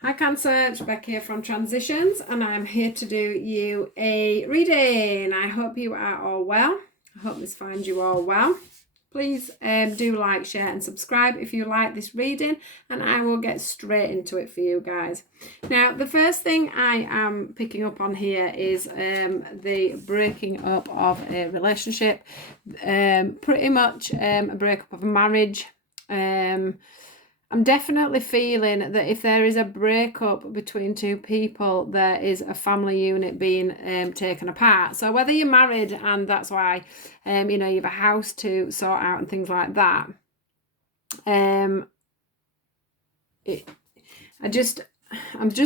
Hi Cancer, it's Rebecca here from Transitions, and I'm here to do you a reading. I hope you are all well. I hope this finds you all well. Please do like, share and subscribe if you like this reading, and I will get straight into it for you guys. Now, the first thing I am picking up on here is the breaking up of a relationship, pretty much a breakup of a marriage. I'm definitely feeling that if there is a breakup between two people, there is a family unit being taken apart. So whether you're married and that's why, you have a house to sort out and things like that. I'm just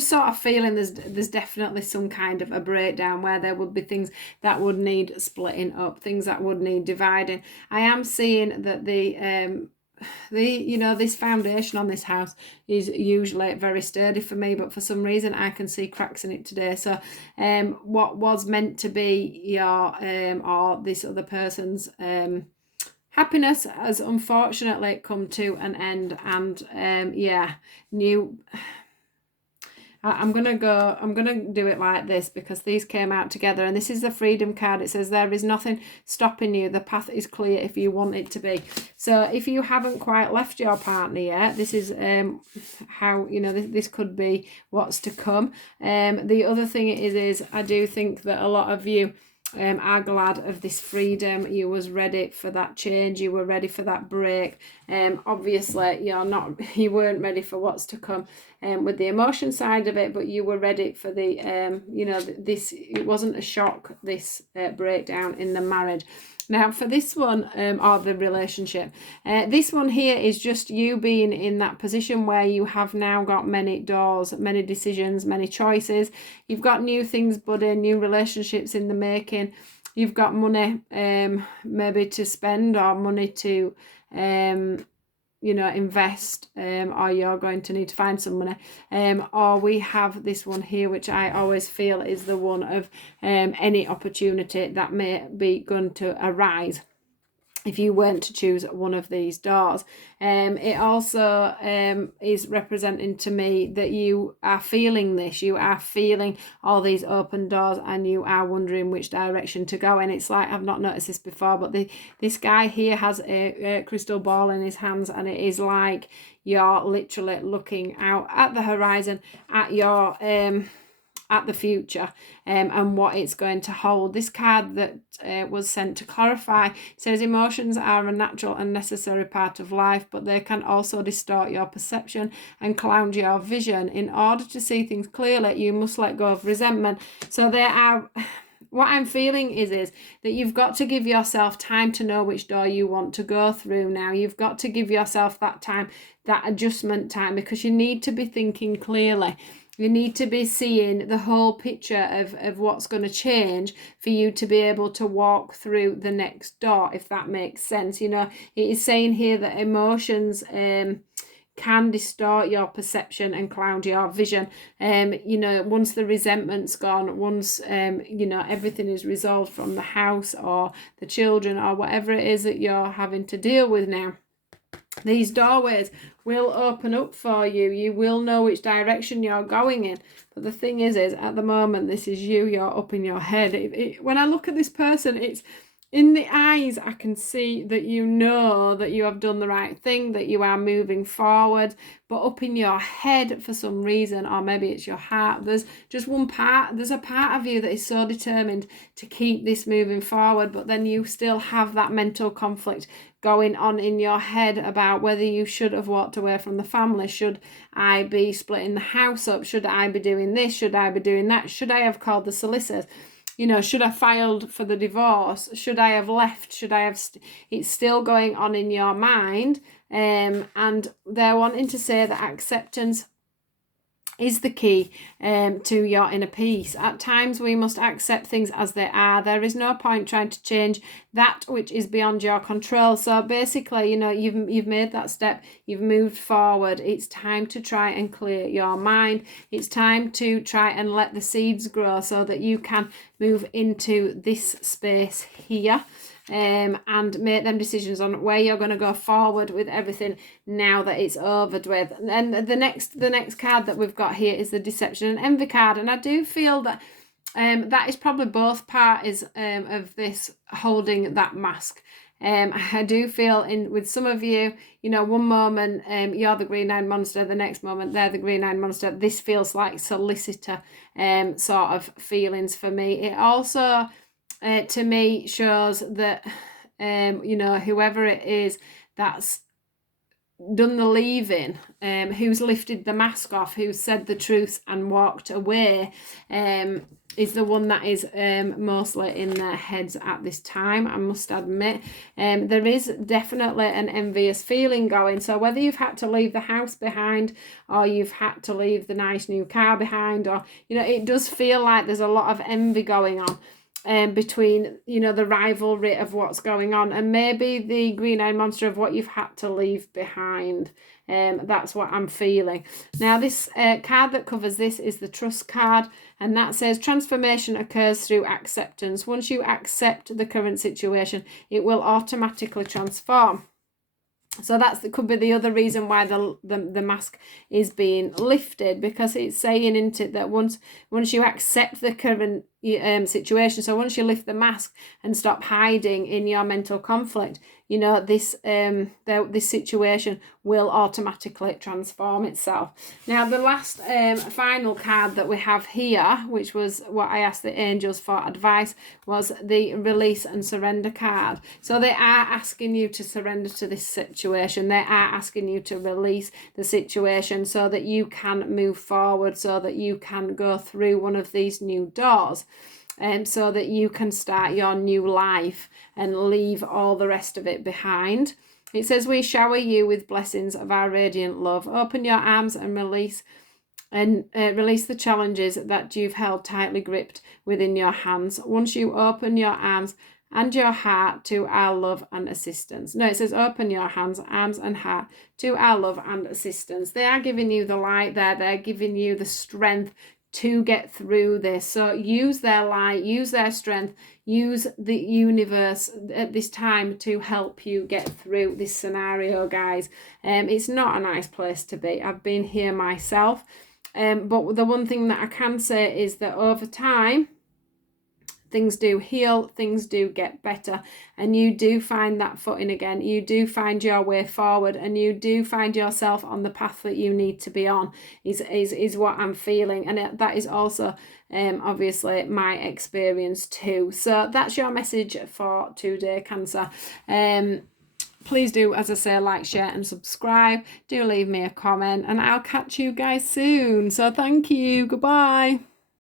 sort of feeling there's definitely some kind of a breakdown where there would be things that would need splitting up, things that would need dividing. I am seeing that this foundation on this house is usually very sturdy for me, but for some reason I can see cracks in it today. So what was meant to be your or this other person's happiness has unfortunately come to an end, and I'm gonna do it like this because these came out together, and this is the freedom card. It says there is nothing stopping you. The path is clear if you want it to be. So if you haven't quite left your partner yet, this is how this could be what's to come. The other thing is I do think that a lot of you are glad of this freedom. You was ready for that change. You were ready for that break. Obviously you weren't ready for what's to come with the emotion side of it, but you were ready for the this. It wasn't a shock, this breakdown in the marriage. Now for this one, or the relationship, this one here is just you being in that position where you have now got many doors, many decisions, many choices. You've got new things budding, new relationships in the making. You've got money maybe to spend, or money to invest, or you're going to need to find some money, or we have this one here, which I always feel is the one of any opportunity that may be going to arise if you weren't to choose one of these doors. It also is representing to me that you are feeling this. You are feeling all these open doors, and you are wondering which direction to go. And it's like, I've not noticed this before, but this guy here has a crystal ball in his hands, and it is like you're literally looking out at the horizon, at your at the future, and what it's going to hold. This card that was sent to clarify says emotions are a natural and necessary part of life, but they can also distort your perception and cloud your vision. In order to see things clearly, you must let go of resentment. So there are... What I'm feeling is that you've got to give yourself time to know which door you want to go through now. You've got to give yourself that time, that adjustment time, because you need to be thinking clearly. You need to be seeing the whole picture of what's going to change for you to be able to walk through the next door, if that makes sense. It is saying here that emotions can distort your perception and cloud your vision. Once the resentment's gone, once everything is resolved from the house or the children or whatever it is that you're having to deal with now, these doorways will open up for you. You will know which direction you're going in. But the thing is at the moment, this is you're up in your head. When I look at this person, it's in the eyes, I can see that you know that you have done the right thing, that you are moving forward. But up in your head, for some reason, or maybe it's your heart, there's just there's a part of you that is so determined to keep this moving forward, but then you still have that mental conflict going on in your head about whether you should have walked away from the family. Should I be splitting the house up? Should I be doing this? Should I be doing that? Should I have called the solicitors? Should I filed for the divorce? Should I have left? Should I have... It's still going on in your mind. And they're wanting to say that acceptance is the key to your inner peace. At times we must accept things as they are. There is no point trying to change that which is beyond your control. So basically, you've made that step, you've moved forward. It's time to try and clear your mind. It's time to try and let the seeds grow so that you can move into this space here. and make them decisions on where you're going to go forward with everything now that it's over with. And the next card that we've got here is the Deception and Envy card, and I do feel that that is probably both parties of this holding that mask. I do feel with some of you, one moment you're the green-eyed monster, the next moment they're the green-eyed monster. This feels like solicitor sort of feelings for me. It also, to me, shows that, whoever it is that's done the leaving, who's lifted the mask off, who's said the truth and walked away, is the one that is mostly in their heads at this time, I must admit. There is definitely an envious feeling going. So whether you've had to leave the house behind, or you've had to leave the nice new car behind, or, it does feel like there's a lot of envy going on. Between the rivalry of what's going on, and maybe the green-eyed monster of what you've had to leave behind. That's what I'm feeling. Now this card that covers this is the Trust card, and that says transformation occurs through acceptance. Once you accept the current situation, it will automatically transform. So could be the other reason why the mask is being lifted, because it's saying into it that once you accept the current situation, so once you lift the mask and stop hiding in your mental conflict, this situation will automatically transform itself. Now the last final card that we have here, which was what I asked the angels for advice, was the Release and Surrender card. So they are asking you to surrender to this situation. They are asking you to release the situation so that you can move forward, so that you can go through one of these new doors. So that you can start your new life and leave all the rest of it behind. It says, we shower you with blessings of our radiant love. Open your arms and release the challenges that you've held tightly gripped within your hands. Once you open your arms and your heart to our love and assistance. No, it says open your hands, arms and heart to our love and assistance. They are giving you the light there. They're giving you the strength to get through this. So use their light, use their strength, use the universe at this time to help you get through this scenario, guys. It's not a nice place to be. I've been here myself. But the one thing that I can say is that over time, things do heal, things do get better, and you do find that footing again. You do find your way forward, and you do find yourself on the path that you need to be on, is what I'm feeling. And that is also obviously my experience too. So that's your message for today, Cancer. Please do, as I say, like, share and subscribe. Do leave me a comment, and I'll catch you guys soon. So thank you. Goodbye.